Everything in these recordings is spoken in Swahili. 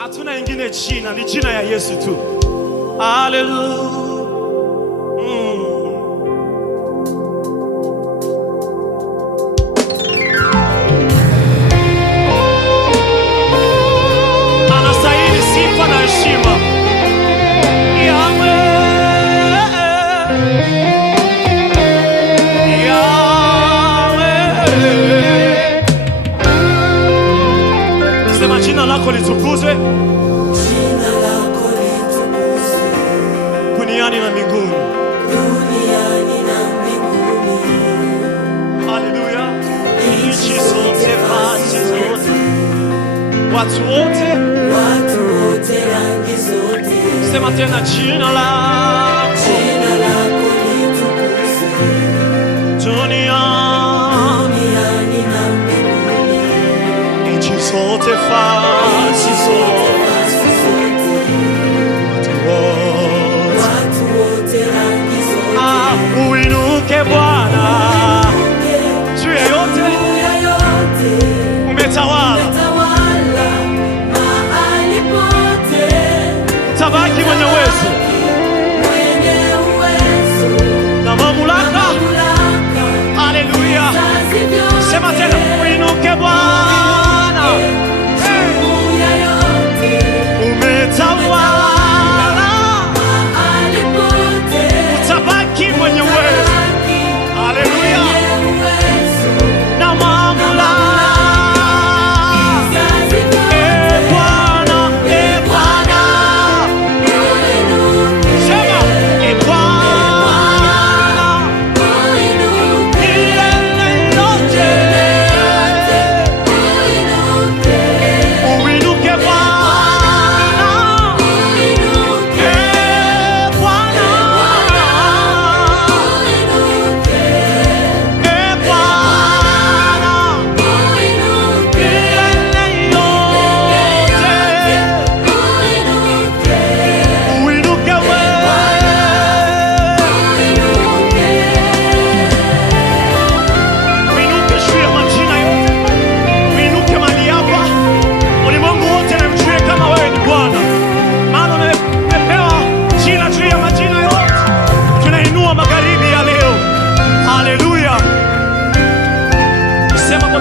Hatuna ingine jina, ni jina ya Yesu tu. Haleluya. Anastahili sifa na heshima. Sema jina lako litukuzwe. Jina lako litukuzwe. Duniani na mbinguni. Duniani na mbinguni. Haleluya. Nchi zote, nchi zote. Watu wote, rangi zote. Sema tena jina lako. Jina lako litukuzwe. Duniani na mbinguni. Nchi zote, nchi zote. Watu wote rangi zote. Uinuke Bwana. Juu ya yote. Umetawala. Mahali pote. Tabaki mwenye uwezo na mamlaka. Haleluya. Sema tena uinuke Bwana. Umetawala. Utabaki mwenye uwezo. Haleluya. Na mamlaka.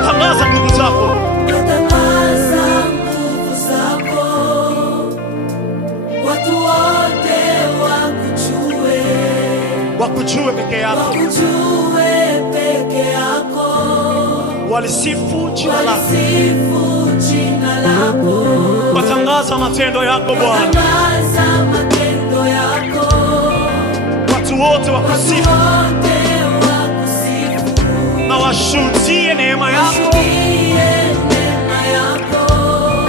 Tangaza nguvu zako. Tangaza nguvu zako. Watu wote wakujue. Wakujue peke yako. Wakujue peke yako. Walisifu jina lako. Walisifu jina lako. Watangaza matendo yako Bwana. Watangaza matendo yako. Watu wote wakusifu. Na washuhudie neema yako.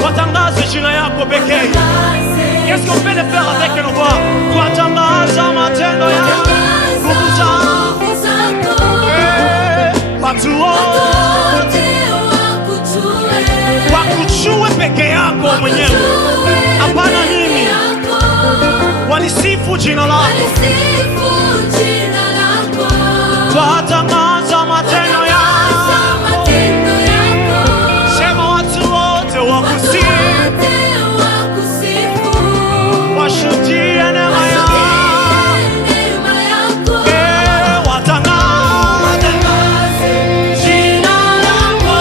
Watangaze jina yako pekee. Qu'est-ce qu'on peut faire avec nos voix? Watangaza matendo yako. Nguvu zako. Watu wote wakujue peke yako mwenyewe. Hapana mimi. Walisifu jina lako. Watangaza matendo yako. Sema watu wote wakusifu. Washuhudie neema yako. Watangaze jina lako.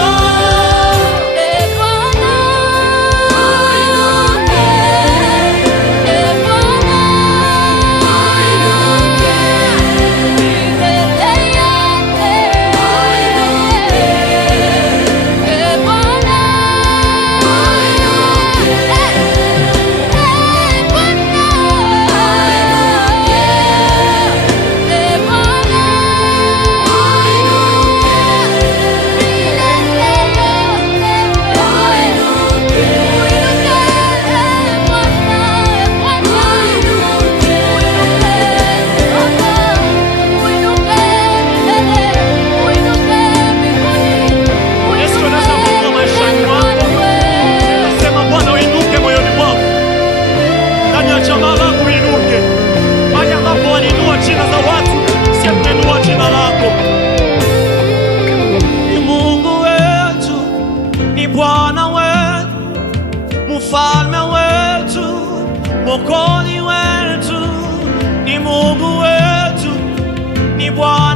Bwana wetu, mfalme wetu. Mwokozi wetu, ni Mungu wetu, ni Bwana